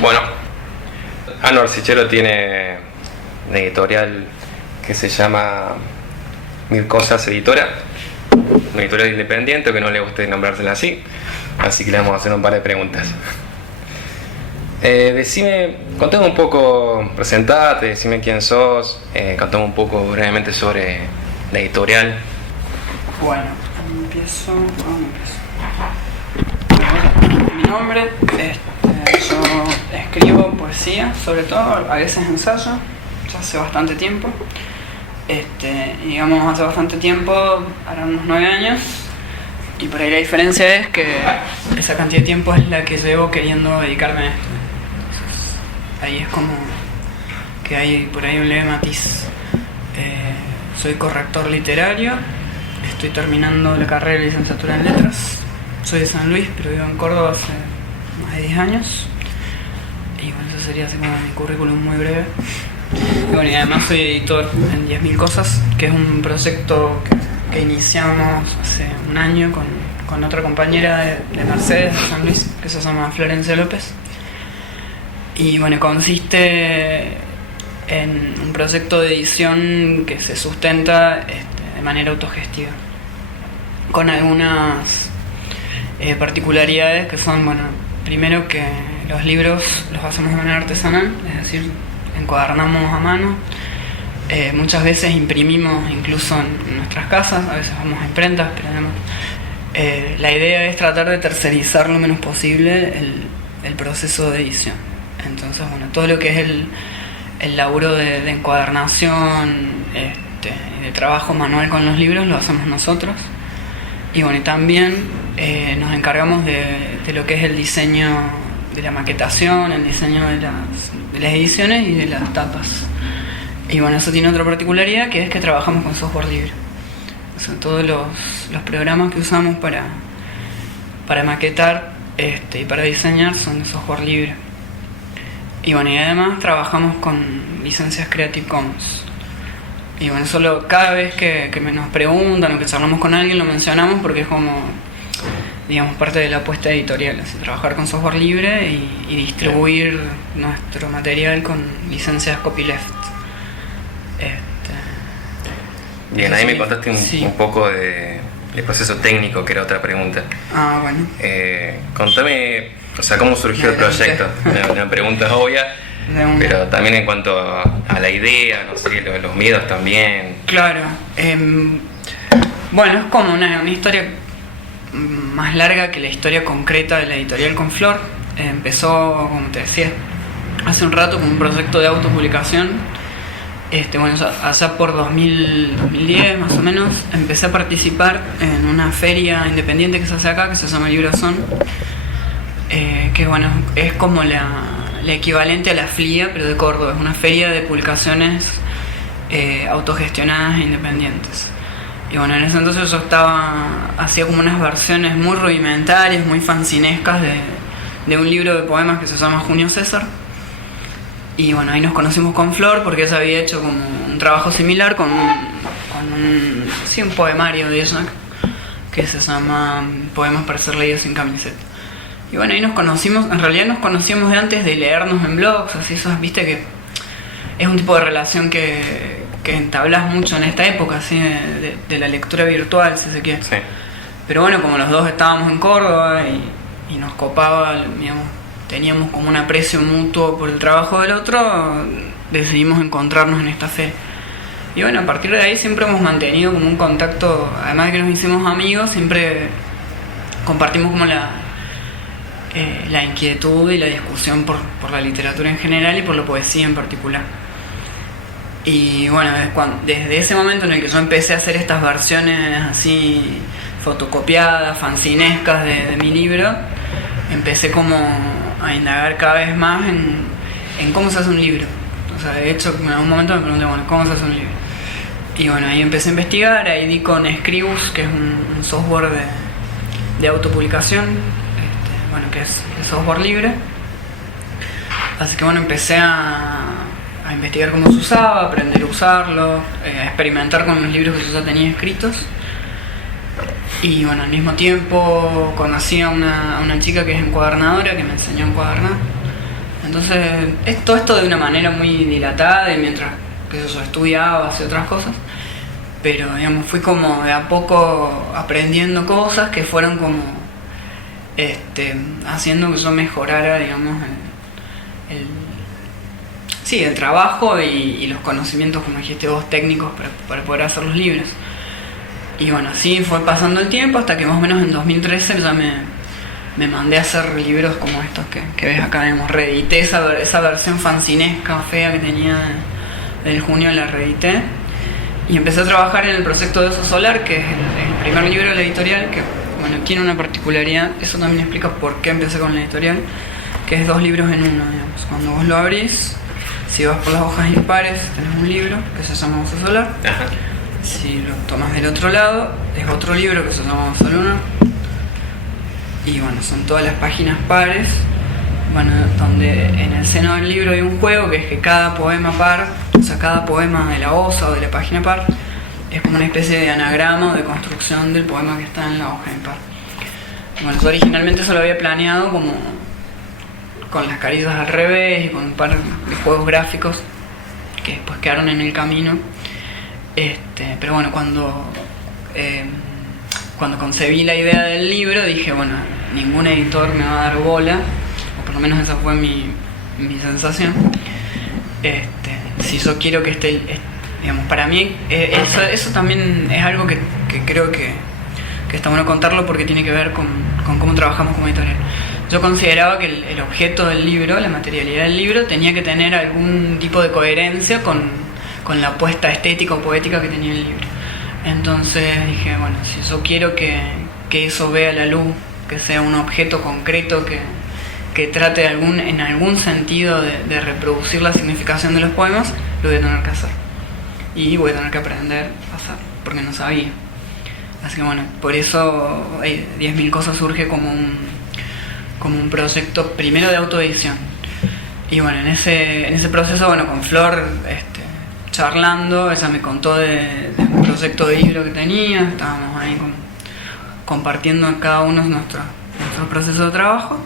Bueno, Anwar Sichero tiene una editorial que se llama Mil Cosas Editora, una editorial independiente, que no le guste nombrársela así que le vamos a hacer un par de preguntas. Contame un poco, presentate, decime quién sos, contame un poco brevemente sobre la editorial. Bueno, empiezo. Mi nombre, yo escribo poesía, sobre todo, a veces ensayo, ya hace bastante tiempo. Digamos, hace bastante tiempo, ahora unos 9 años, y por ahí la diferencia es que esa cantidad de tiempo es la que llevo queriendo dedicarme a esto. Entonces, ahí es como que hay por ahí un leve matiz. Soy corrector literario, estoy terminando la carrera de licenciatura en letras, soy de San Luis, pero vivo en Córdoba hace más de 10 años, y bueno, eso sería así como mi currículum muy breve. Y bueno, y además soy editor en 10.000 Cosas, que es un proyecto que iniciamos hace un año con otra compañera de Mercedes, de San Luis, que se llama Florencia López. Y bueno, consiste en un proyecto de edición que se sustenta de manera autogestiva, con algunas particularidades que son, bueno, primero que los libros los hacemos de manera artesanal, es decir, encuadernamos a mano, muchas veces imprimimos incluso en nuestras casas, a veces vamos a imprentas, pero además la idea es tratar de tercerizar lo menos posible el proceso de edición. Entonces, bueno, todo lo que es el laburo de encuadernación, de trabajo manual con los libros lo hacemos nosotros. Y bueno, y también nos encargamos de lo que es el diseño de la maquetación, el diseño de las ediciones y de las tapas. Y bueno, eso tiene otra particularidad, que es que trabajamos con software libre. O sea, todos los programas que usamos para maquetar y para diseñar son de software libre. Y bueno, y además trabajamos con licencias Creative Commons. Y bueno, solo cada vez que nos preguntan o que charlamos con alguien lo mencionamos, porque es como, digamos, parte de la apuesta editorial, así, trabajar con software libre y distribuir nuestro material con licencias copyleft. Bien, ahí me contaste un poco del proceso técnico, que era otra pregunta. Ah, bueno. Contame, o sea, cómo surgió el proyecto. Una pregunta obvia, pero también en cuanto a la idea, no sé, los miedos también. Claro. Bueno, es como una historia más larga que la historia concreta de la editorial con Flor. Empezó, como te decía, hace un rato con un proyecto de autopublicación. Bueno, allá por 2010 más o menos, empecé a participar en una feria independiente que se hace acá, que se llama Librozón, que bueno, es como la equivalente a la FLIA, pero de Córdoba. Es una feria de publicaciones autogestionadas e independientes. Y bueno, en ese entonces yo hacía como unas versiones muy rudimentarias, muy fanzinescas de un libro de poemas que se llama Junio César. Y bueno, ahí nos conocimos con Flor, porque ella había hecho como un trabajo similar con un poemario de ella que se llama Poemas para ser leídos sin camiseta. Y bueno, ahí nos conocimos. En realidad nos conocíamos de antes de leernos en blogs, así, viste que es un tipo de relación que entablas mucho en esta época, así, de la lectura virtual, si se quiere. Sí. Pero bueno, como los dos estábamos en Córdoba y nos copaba, digamos, teníamos como un aprecio mutuo por el trabajo del otro, decidimos encontrarnos en esta feria. Y bueno, a partir de ahí siempre hemos mantenido como un contacto, además de que nos hicimos amigos, siempre compartimos como la inquietud y la discusión por la literatura en general y por la poesía en particular. Y bueno, desde ese momento en el que yo empecé a hacer estas versiones así fotocopiadas, fanzinescas de mi libro, empecé como a indagar cada vez más en cómo se hace un libro. O sea, de hecho, en algún momento me pregunté, bueno, ¿cómo se hace un libro? Y bueno, ahí empecé a investigar, ahí di con Scribus, que es un software de autopublicación, bueno, que es software libre. Así que bueno, empecé a investigar cómo se usaba, aprender a usarlo, a experimentar con los libros que yo ya tenía escritos. Y bueno, al mismo tiempo conocí a una chica que es encuadernadora, que me enseñó a encuadernar. Entonces, todo esto de una manera muy dilatada y mientras que yo estudiaba, hacía otras cosas, pero digamos, fui como de a poco aprendiendo cosas que fueron como haciendo que yo mejorara, digamos, el trabajo y los conocimientos, como dijiste vos, técnicos para poder hacer los libros. Y bueno, así fue pasando el tiempo hasta que más o menos en 2013 ya me mandé a hacer libros como estos que ves acá, digamos, reedité esa versión fanzinesca, fea que tenía del junio, la reedité. Y empecé a trabajar en el proyecto de Oso Solar, que es el primer libro de la editorial, que bueno, tiene una particularidad, eso también explica por qué empecé con la editorial, que es 2 libros en uno, digamos. Cuando vos lo abrís, si vas por las hojas impares, tenés un libro que se llama Oso Solar. Ajá. Si lo tomas del otro lado, es otro libro que se llama Oso Lunar. Y bueno, son todas las páginas pares, bueno, donde en el seno del libro hay un juego que es que cada poema par, o sea, cada poema de la osa o de la página par, es como una especie de anagrama o de construcción del poema que está en la hoja impar. Bueno, yo originalmente eso lo había planeado como con las carillas al revés y con un par de juegos gráficos que después quedaron en el camino. Pero bueno, cuando concebí la idea del libro dije, bueno, ningún editor me va a dar bola, o por lo menos esa fue mi sensación. Si yo quiero que digamos, para mí eso también es algo que creo que está bueno contarlo porque tiene que ver con cómo trabajamos como editorial. Yo consideraba que el objeto del libro, la materialidad del libro, tenía que tener algún tipo de coherencia con la apuesta estética o poética que tenía el libro. Entonces dije, bueno, si yo quiero que eso vea la luz, que sea un objeto concreto que trate en algún sentido de reproducir la significación de los poemas, lo voy a tener que hacer. Y voy a tener que aprender a hacer, porque no sabía. Así que bueno, por eso 10.000 cosas surge como un proyecto primero de autoedición. Y bueno, en ese proceso, bueno, con Flor charlando, ella me contó de un proyecto de libro que tenía, estábamos ahí compartiendo cada uno nuestro proceso de trabajo.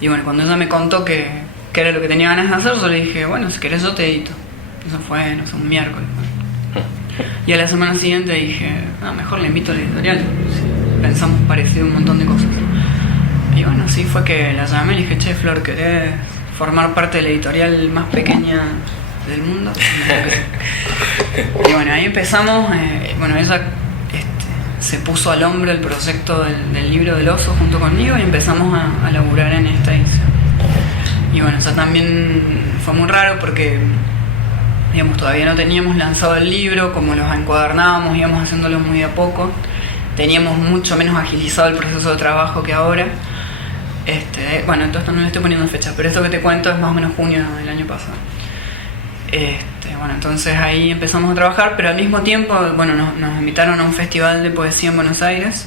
Y bueno, cuando ella me contó que era lo que tenía ganas de hacer, yo le dije, bueno, si querés yo te edito. Eso fue, no sé, un miércoles. Y a la semana siguiente dije, mejor le invito a la editorial. Sí, pensamos parecido un montón de cosas. Y bueno, así fue que la llamé y le dije, che, Flor, ¿querés formar parte de la editorial más pequeña del mundo? Y bueno, ahí empezamos. Bueno, ella se puso al hombro el proyecto del libro del oso junto conmigo y empezamos a laburar en esta edición. Y bueno, eso también fue muy raro porque, digamos, todavía no teníamos lanzado el libro, como los encuadernábamos, íbamos haciéndolo muy de a poco, teníamos mucho menos agilizado el proceso de trabajo que ahora. Bueno, entonces no le estoy poniendo fecha, pero eso que te cuento es más o menos junio del año pasado. Bueno, entonces ahí empezamos a trabajar, pero al mismo tiempo, bueno, nos invitaron a un festival de poesía en Buenos Aires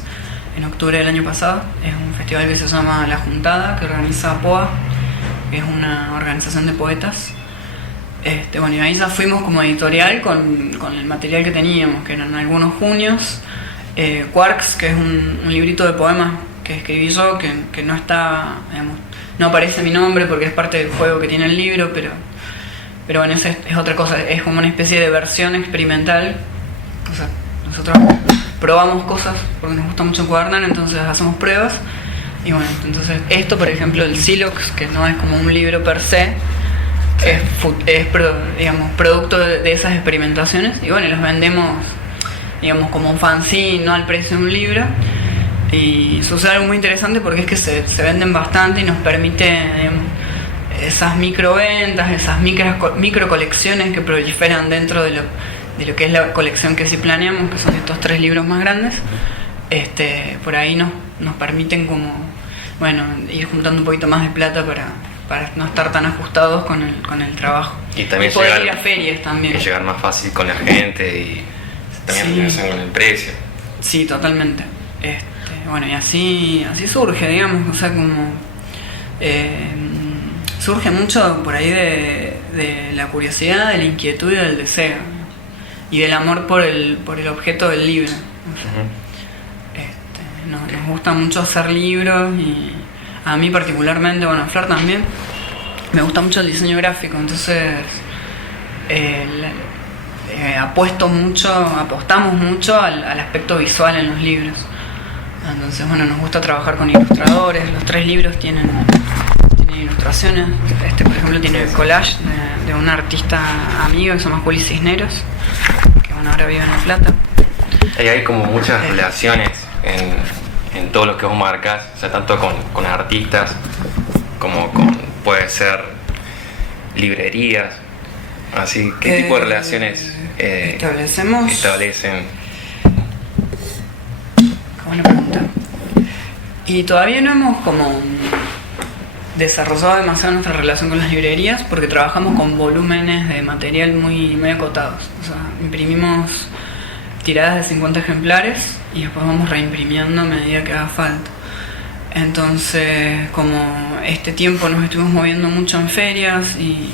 en octubre del año pasado. Es un festival que se llama La Juntada, que organiza POA, que es una organización de poetas. Bueno, y ahí ya fuimos como editorial con el material que teníamos, que eran algunos junios, Quarks, que es un librito de poemas que escribí yo, que no está, digamos, no aparece mi nombre porque es parte del juego que tiene el libro, pero bueno, esa es otra cosa, es como una especie de versión experimental. O sea, nosotros probamos cosas porque nos gusta mucho encuadernar, entonces hacemos pruebas. Y bueno, entonces esto, por ejemplo, el Silox, que no es como un libro per se, es digamos, producto de esas experimentaciones. Y bueno, los vendemos, digamos, como un fanzine, no al precio de un libro. Y sucede algo muy interesante porque es que se venden bastante y nos permite, digamos, esas microventas, esas micro colecciones que proliferan dentro de lo que es la colección que sí planeamos, que son estos 3 libros más grandes. Por ahí nos permiten como, bueno, ir juntando un poquito más de plata para no estar tan ajustados con el trabajo. Y también poder ir a ferias también. Y llegar más fácil con la gente y también sí, con el precio. Sí, totalmente. Bueno, y así surge, digamos, o sea, como surge mucho por ahí de la curiosidad, de la inquietud y del deseo, y del amor por el objeto del libro. Nos gusta mucho hacer libros, y a mí particularmente, bueno, a Flor también, me gusta mucho el diseño gráfico, entonces apostamos mucho al aspecto visual en los libros. Entonces, bueno, nos gusta trabajar con ilustradores. Los 3 libros tienen ilustraciones. Por ejemplo, tiene el collage de un artista amigo que se llama Juli Cisneros, que bueno, ahora vive en La Plata. Y hay como muchas relaciones en todo lo que vos marcas, o sea, tanto con artistas como puede ser librerías. Así, ¿qué tipo de relaciones establecen? Buena pregunta. Y todavía no hemos como desarrollado demasiado nuestra relación con las librerías porque trabajamos con volúmenes de material muy acotados. O sea, imprimimos tiradas de 50 ejemplares y después vamos reimprimiendo a medida que haga falta. Entonces, como este tiempo nos estuvimos moviendo mucho en ferias y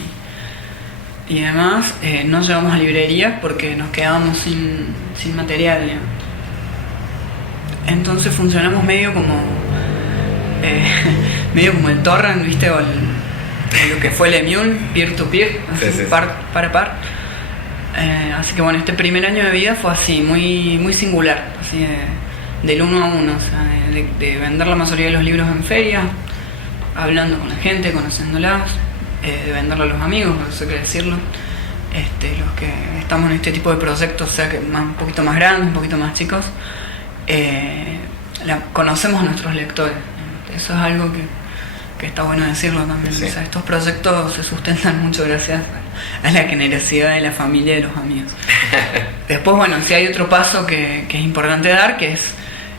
demás, no llevamos a librerías porque nos quedábamos sin material, digamos. Entonces funcionamos medio como el torrent, ¿viste? O lo que fue el Emule, peer to peer, así, sí. Par a par. Así que bueno, este primer año de vida fue así, muy singular, así del 1 a 1, o sea, de vender la mayoría de los libros en feria, hablando con la gente, conociéndolas, de venderlo a los amigos, no sé qué decirlo, los que estamos en este tipo de proyectos, o sea, que un poquito más grandes, un poquito más chicos, conocemos a nuestros lectores. Eso es algo que está bueno decirlo también. Sí. O sea, estos proyectos se sustentan mucho gracias a la generosidad de la familia y de los amigos. Después, bueno, sí hay otro paso que es importante dar, que es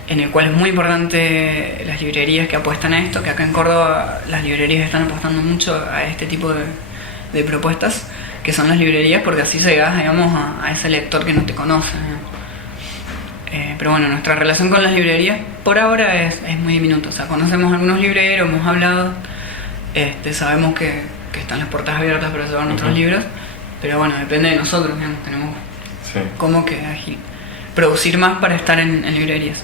en el cual es muy importante las librerías que apuestan a esto, que acá en Córdoba las librerías están apostando mucho a este tipo de propuestas, que son las librerías, porque así llegas, digamos, a ese lector que no te conoce, ¿no? Pero bueno, nuestra relación con las librerías por ahora es muy diminuta. O sea, conocemos algunos libreros, hemos hablado, sabemos que están las puertas abiertas para llevar nuestros libros, pero bueno, depende de nosotros, digamos, tenemos como que producir más para estar en librerías.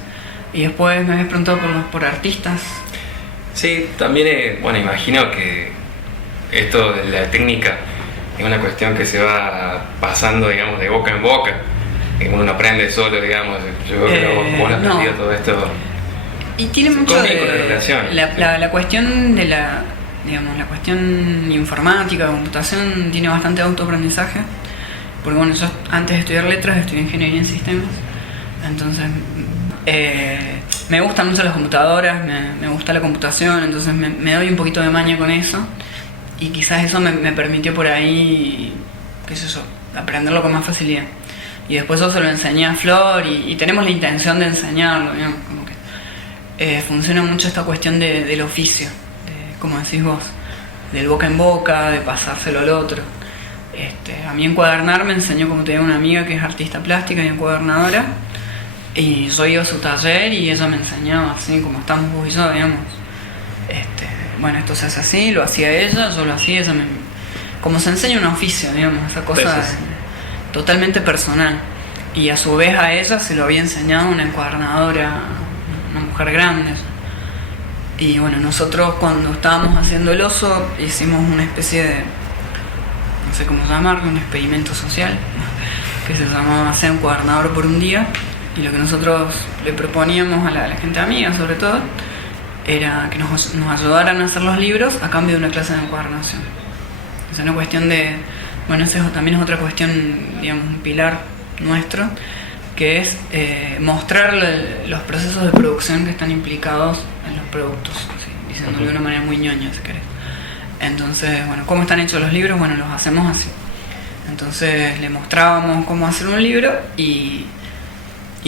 Y después me habías preguntado por artistas. Sí, también, bueno, imagino que esto de la técnica es una cuestión que se va pasando, digamos, de boca en boca. Uno no aprende solo, digamos. Yo creo que vos has aprendido todo esto. Y tiene mucho de la cuestión de la cuestión informática, computación, tiene bastante autoaprendizaje. Porque bueno, yo antes de estudiar letras estudié ingeniería en sistemas. Entonces me gustan mucho las computadoras, me gusta la computación, entonces me doy un poquito de maña con eso. Y quizás eso me permitió por ahí, qué sé yo, aprenderlo con más facilidad. Y después yo se lo enseñé a Flor y tenemos la intención de enseñarlo, digamos, como que funciona mucho esta cuestión del oficio, como decís vos, del boca en boca, de pasárselo al otro. A mí encuadernar me enseñó, como te digo, una amiga que es artista plástica y encuadernadora, y yo iba a su taller y ella me enseñaba así como estamos vos y yo, digamos. Bueno, esto se hace así, lo hacía ella, yo lo hacía, ella como se enseña un oficio, digamos, esa cosa totalmente personal. Y a su vez a ella se lo había enseñado una encuadernadora, una mujer grande. Y bueno, nosotros cuando estábamos haciendo el oso hicimos una especie de, no sé cómo llamarlo, un experimento social que se llamaba Sea Encuadernador por un día. Y lo que nosotros le proponíamos a la gente amiga, sobre todo, era que nos ayudaran a hacer los libros a cambio de una clase de encuadernación. O sea, una cuestión de... Bueno, eso también es otra cuestión, digamos, un pilar nuestro, que es mostrar los procesos de producción que están implicados en los productos, así, diciéndolo de una manera muy ñoña, si querés. Entonces, bueno, ¿cómo están hechos los libros? Bueno, los hacemos así. Entonces le mostrábamos cómo hacer un libro y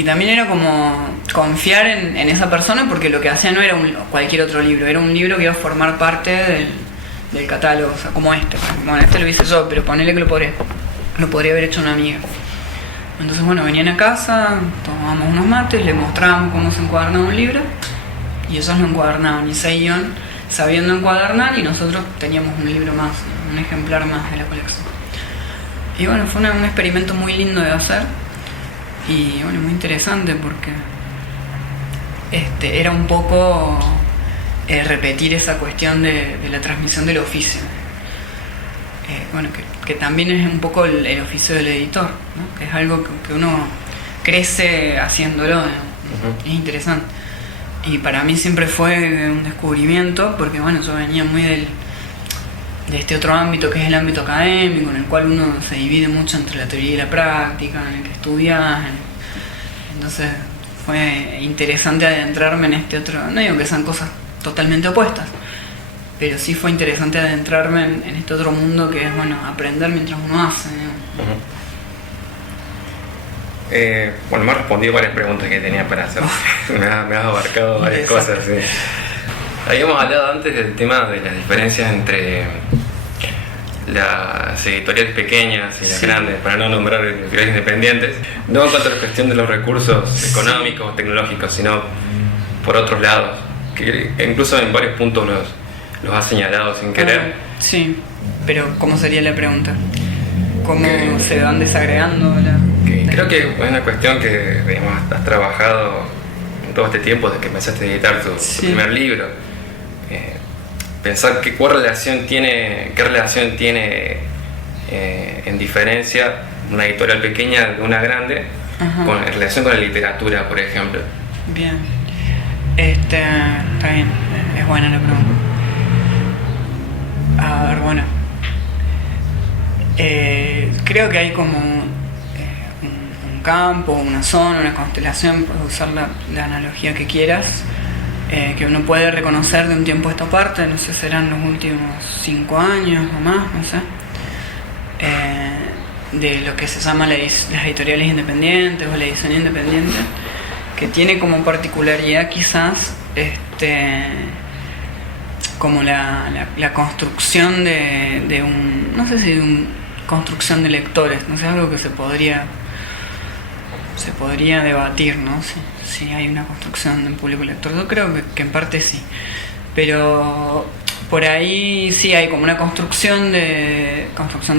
también era como confiar en esa persona, porque lo que hacía no era cualquier otro libro, era un libro que iba a formar parte del catálogo, o sea, como este. Bueno, este lo hice yo, pero ponele que lo podría haber hecho una amiga. Entonces, bueno, venían a casa, tomábamos unos mates, le mostrábamos cómo se encuadernaba un libro, y ellos lo encuadernaban y se iban sabiendo encuadernar, y nosotros teníamos un libro más, un ejemplar más de la colección. Y bueno, fue un experimento muy lindo de hacer, y bueno, muy interesante porque era un poco repetir esa cuestión de la transmisión del oficio. bueno, que también es un poco el oficio del editor, ¿no? Que es algo que uno crece haciéndolo, ¿no? Es interesante. Y para mí siempre fue un descubrimiento, porque bueno, yo venía muy de este otro ámbito que es el ámbito académico, en el cual uno se divide mucho entre la teoría y la práctica, en el que estudias. Entonces fue interesante adentrarme en este otro, no digo que sean cosas totalmente opuestas, pero sí fue interesante adentrarme en este otro mundo que es, bueno, aprender mientras uno hace, ¿no? Bueno, me has respondido varias preguntas que tenía para hacer. me has abarcado varias cosas. Sí. Habíamos hablado antes del tema de las diferencias entre las editoriales pequeñas y las grandes, para no nombrar editoriales independientes, no en cuanto a la cuestión de los recursos económicos, tecnológicos, sino por otros lados, que incluso en varios puntos los has señalado sin querer. Sí, pero ¿cómo sería la pregunta? ¿Cómo se van desagregando? Creo que es una cuestión que, digamos, has trabajado en todo este tiempo desde que empezaste a editar tu primer libro. Pensar qué relación tiene en diferencia una editorial pequeña de una grande en relación con la literatura, por ejemplo. Bien, está bien, es buena la pregunta. A ver, bueno, creo que hay como un campo, una zona, una constelación, puedes usar la analogía que quieras, que uno puede reconocer de un tiempo a esta parte, no sé, serán los últimos 5 años o más, no sé, de lo que se llama las editoriales independientes o la edición independiente, que tiene como particularidad quizás como la construcción de un, no sé si de un construcción de lectores, no sé, algo que se podría debatir, ¿no? Si hay una construcción de un público lector. Yo creo que en parte sí, pero por ahí sí hay como una construcción de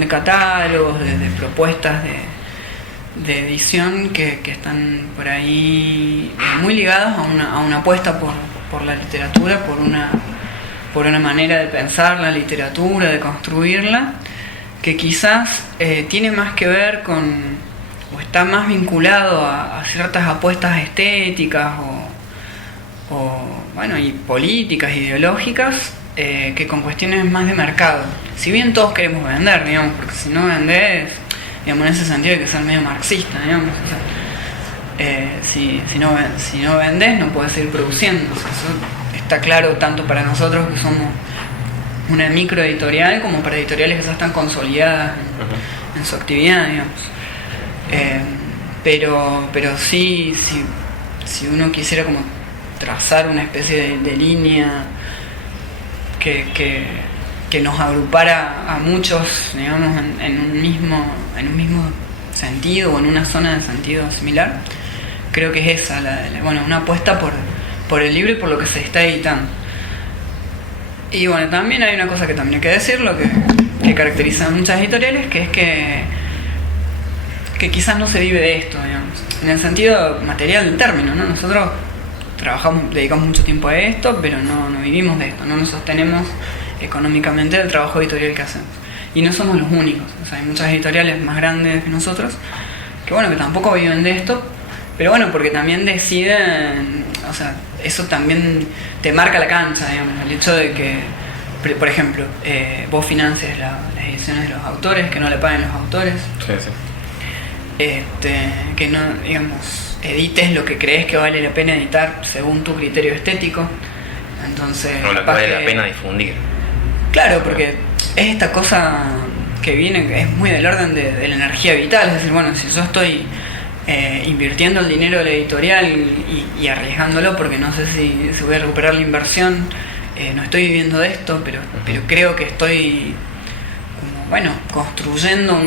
catálogos, de propuestas de edición que están por ahí muy ligadas a una apuesta por la literatura, por una manera de pensar la literatura, de construirla, que quizás tiene más que ver con, o está más vinculado a ciertas apuestas estéticas o bueno, y políticas, ideológicas, que con cuestiones más de mercado. Si bien todos queremos vender, digamos, porque si no vendés, digamos, en ese sentido hay que ser medio marxista, digamos, o sea, si no vendés no podés seguir produciendo. O sea, eso está claro tanto para nosotros que somos una microeditorial como para editoriales que ya están consolidadas en su actividad, digamos. Pero sí, si uno quisiera como trazar una especie de línea que nos agrupara a muchos, digamos, en un mismo sentido o en una zona de sentido similar, creo que es esa, bueno, una apuesta por el libro y por lo que se está editando. Y bueno, también hay una cosa que también hay que decir, lo que caracteriza a muchas editoriales, que es que quizás no se vive de esto, digamos, en el sentido material del término, ¿no? Nosotros dedicamos mucho tiempo a esto, pero no vivimos de esto, no nos sostenemos económicamente del trabajo editorial que hacemos. Y no somos los únicos, o sea, hay muchas editoriales más grandes que nosotros que bueno, que tampoco viven de esto, pero bueno, porque también deciden, o sea, eso también te marca la cancha, digamos, el hecho de que, por ejemplo, vos financias las ediciones de los autores, que no le paguen los autores. Sí. Que no, digamos, edites lo que crees que vale la pena editar según tu criterio estético. Entonces, no, lo que vale la pena difundir. Claro, porque es esta cosa que viene, que es muy del orden de la energía vital. Es decir, bueno, si yo estoy invirtiendo el dinero de la editorial y arriesgándolo porque no sé si voy a recuperar la inversión, no estoy viviendo de esto, pero creo que estoy como, bueno, construyendo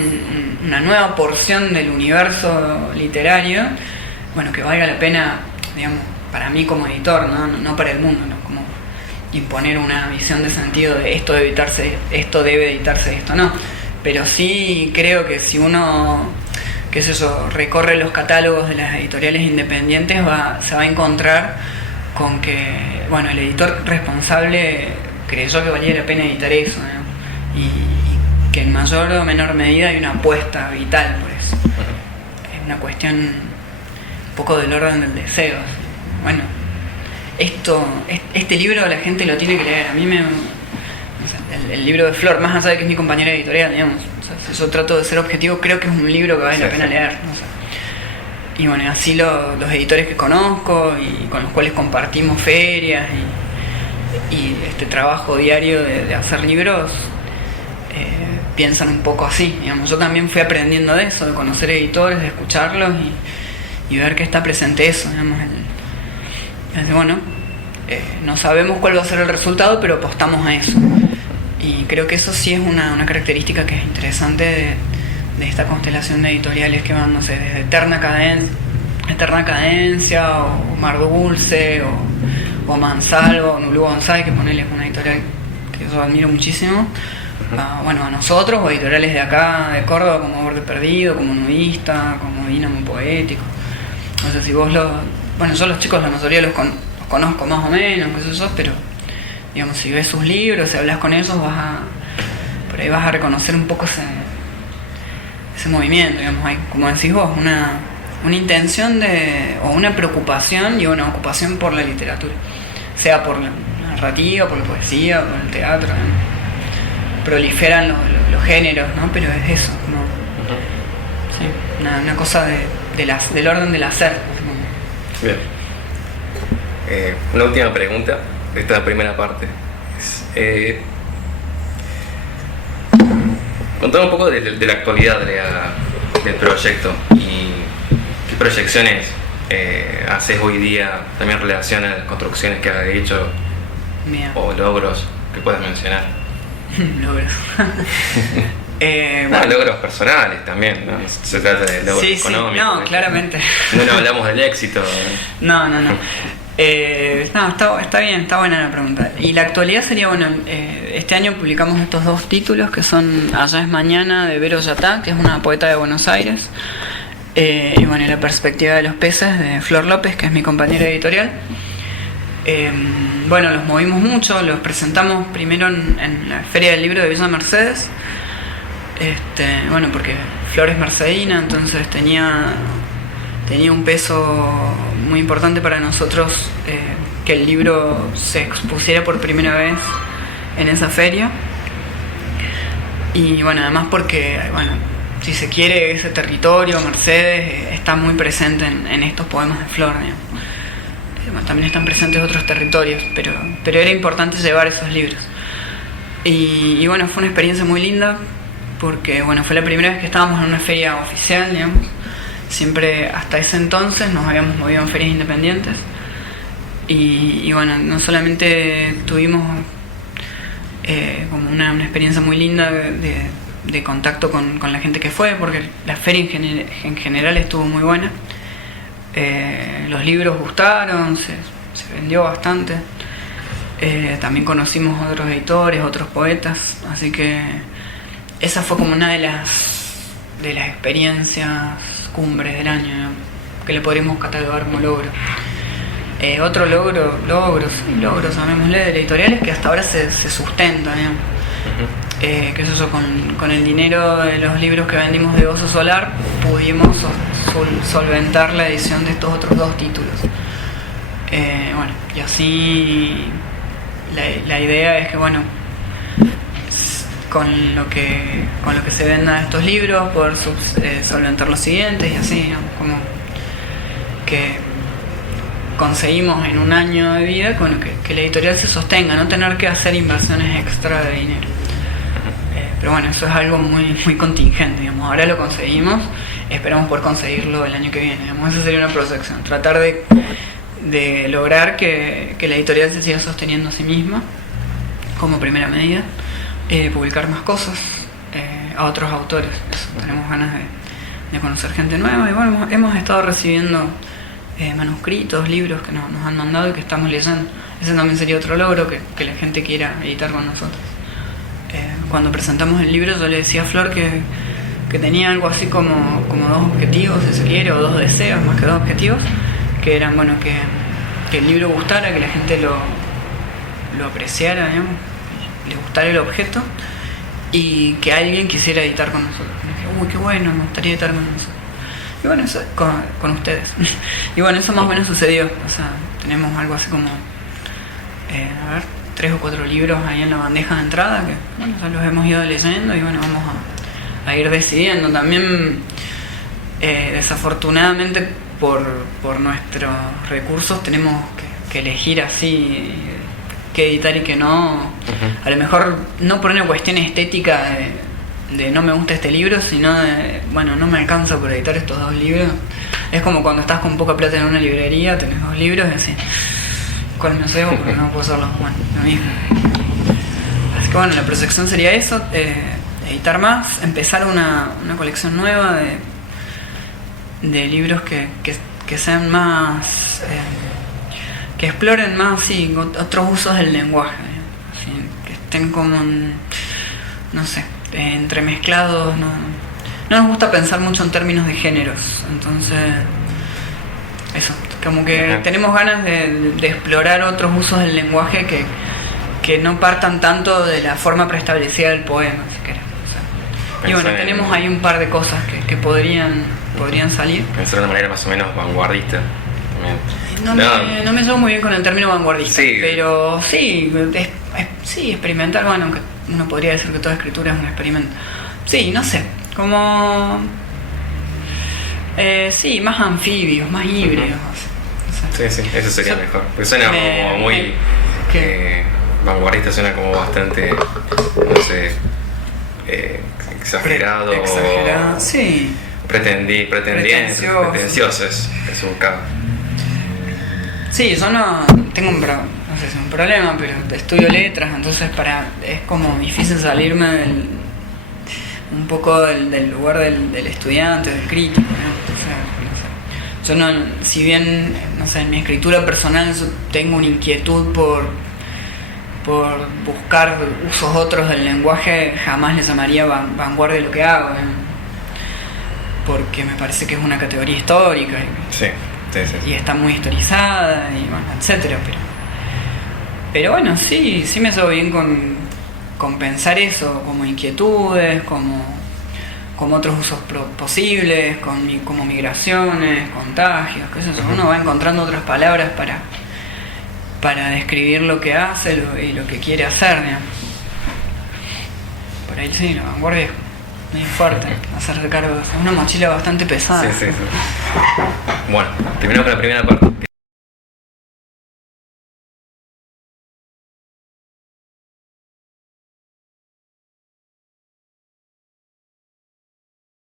una nueva porción del universo literario, bueno, que valga la pena, digamos, para mí como editor, no para el mundo, ¿no? Como imponer una visión de sentido de esto debe editarse, esto no. Pero sí creo que si uno, qué sé yo, recorre los catálogos de las editoriales independientes, se va a encontrar con que, bueno, el editor responsable creyó que valía la pena editar eso, ¿no? Y que en mayor o menor medida hay una apuesta vital por eso. Es una cuestión un poco del orden del deseo. Bueno, este libro la gente lo tiene que leer. A mí el libro de Flor, más allá de que es mi compañera editorial, digamos, o sea, si yo trato de ser objetivo, creo que es un libro que vale la pena leer. O sea, y bueno, así los editores que conozco y con los cuales compartimos ferias y este trabajo diario de hacer libros, piensan un poco así, digamos. Yo también fui aprendiendo de eso, de conocer editores, de escucharlos y ver que está presente eso, digamos. Bueno, no sabemos cuál va a ser el resultado, pero apostamos a eso. Y creo que eso sí es una característica que es interesante de esta constelación de editoriales que van, no sé, desde Eterna Cadencia o Mar Dulce o Mansalvo o Nublu Bonsai, que ponele es una editorial que yo admiro muchísimo. Bueno, a nosotros, o editoriales de acá, de Córdoba, como Borde Perdido, como Nudista, como Dínamo Poético. No sé si vos bueno, yo los chicos la mayoría los conozco más o menos, qué sé yo, pero digamos, si ves sus libros, si hablas con ellos, por ahí vas a reconocer un poco ese movimiento, digamos. Hay, como decís vos, una intención o una preocupación y una ocupación por la literatura, sea por la narrativa, por la poesía, por el teatro, ¿no? Proliferan los géneros, ¿no? Pero es eso, ¿no? Sí, una cosa del orden del hacer. Bien. Una última pregunta de esta primera parte. Contame un poco de la actualidad del proyecto y qué proyecciones haces hoy día, también en relación a las construcciones que has hecho. Bien. O logros que puedas mencionar. Logros. Bueno, logros personales también, ¿no? Se trata de logros económicos. No, claramente. No hablamos del éxito. No. Está bien, está buena la pregunta. Y la actualidad sería, bueno, este año publicamos estos 2 títulos que son Allá es Mañana, de Vero Yatá, que es una poeta de Buenos Aires, y bueno, La Perspectiva de los Peces, de Flor López, que es mi compañera editorial. Bueno, los movimos mucho, los presentamos primero en la Feria del Libro de Villa Mercedes, bueno, porque Flor es mercedina, entonces tenía un peso muy importante para nosotros que el libro se expusiera por primera vez en esa feria. Y bueno, además porque, bueno, si se quiere, ese territorio, Mercedes, está muy presente en estos poemas de Flor, digamos. Bueno, también están presentes otros territorios, pero era importante llevar esos libros. Y bueno, fue una experiencia muy linda, porque bueno, fue la primera vez que estábamos en una feria oficial, digamos. Siempre hasta ese entonces nos habíamos movido en ferias independientes. Y bueno, no solamente tuvimos como una experiencia muy linda de contacto con la gente que fue, porque la feria en general estuvo muy buena. Los libros gustaron, se vendió bastante. También conocimos otros editores, otros poetas, así que esa fue como una de las experiencias cumbres del año, ¿no? Que le podríamos catalogar como logro. Otro logros, llamémosle, de editoriales que hasta ahora se sustenta, ¿no? Que eso, con el dinero de los libros que vendimos de Oso Solar pudimos solventar la edición de estos otros 2 títulos. Bueno, y así la idea es que, bueno, con lo que se venda estos libros poder solventar los siguientes y así, digamos, como que conseguimos en un año de vida con que la editorial se sostenga, no tener que hacer inversiones extra de dinero. Pero bueno, eso es algo muy, muy contingente, digamos. Ahora lo conseguimos, esperamos poder conseguirlo el año que viene, digamos. Esa sería una proyección, tratar de lograr que la editorial se siga sosteniendo a sí misma como primera medida, publicar más cosas a otros autores. Eso, tenemos ganas de conocer gente nueva y bueno, hemos estado recibiendo manuscritos, libros que nos han mandado y que estamos leyendo. Ese también sería otro logro, que la gente quiera editar con nosotros. Cuando presentamos el libro yo le decía a Flor que tenía algo así como 2 objetivos, si se quiere, o 2 deseos más que 2 objetivos, que eran, bueno, que el libro gustara, que la gente lo apreciara, digamos, le gustara el objeto, y que alguien quisiera editar con nosotros. Y dije, uy, qué bueno, me gustaría editar con nosotros. Y bueno, eso con ustedes. Y bueno, eso más o menos sucedió. O sea, tenemos algo así como, 3 o 4 libros ahí en la bandeja de entrada que, bueno, ya los hemos ido leyendo y bueno, vamos a ir decidiendo. También, desafortunadamente, por nuestros recursos tenemos que elegir así qué editar y qué no. A lo mejor no por una cuestión estética de no me gusta este libro, sino de, bueno, no me alcanza por editar estos 2 libros. Es como cuando estás con poca plata en una librería, tenés 2 libros y así, ¿cuál me cebo? Porque no puedo hacerlo. Bueno, lo mismo. Así que bueno, la proyección sería eso, editar más, empezar una colección nueva de libros que sean más, que exploren más, sí, otros usos del lenguaje, así, que estén como, no sé, entremezclados. No nos gusta pensar mucho en términos de géneros, entonces eso, como que tenemos ganas de explorar otros usos del lenguaje que no partan tanto de la forma preestablecida del poema, si querés. O sea, y bueno, tenemos ahí un par de cosas que podrían salir. Pensar de una manera más o menos vanguardista también. No me llevo muy bien con el término vanguardista, sí. Pero sí, sí, experimentar, bueno, aunque uno podría decir que toda escritura es un experimento. Sí, no sé, como, sí, más anfibios, más híbridos. O sea, sí, eso sería mejor. Porque suena como muy vanguardista, suena como bastante, no sé, exagerado. Exagerado, sí. Pretencioso es buscado. Sí, yo no tengo no sé si es un problema, pero estudio letras, entonces es como difícil salirme un poco del lugar del estudiante, del crítico, ¿no? Entonces, no sé. Yo no, si bien, no sé, en mi escritura personal yo tengo una inquietud por buscar usos otros del lenguaje, jamás le llamaría vanguardia lo que hago, ¿no? Porque me parece que es una categoría histórica sí. Y está muy historizada y bueno, etcétera, pero bueno, sí me llevo bien con pensar eso como inquietudes, como otros usos posibles, como migraciones, contagios, qué sé yo. Uno va encontrando otras palabras para describir lo que hace y lo que quiere hacer, ¿no? Por ahí sí, la vanguardia es muy fuerte, hacerse cargo de una mochila bastante pesada. Sí. Bueno, terminamos con la primera parte.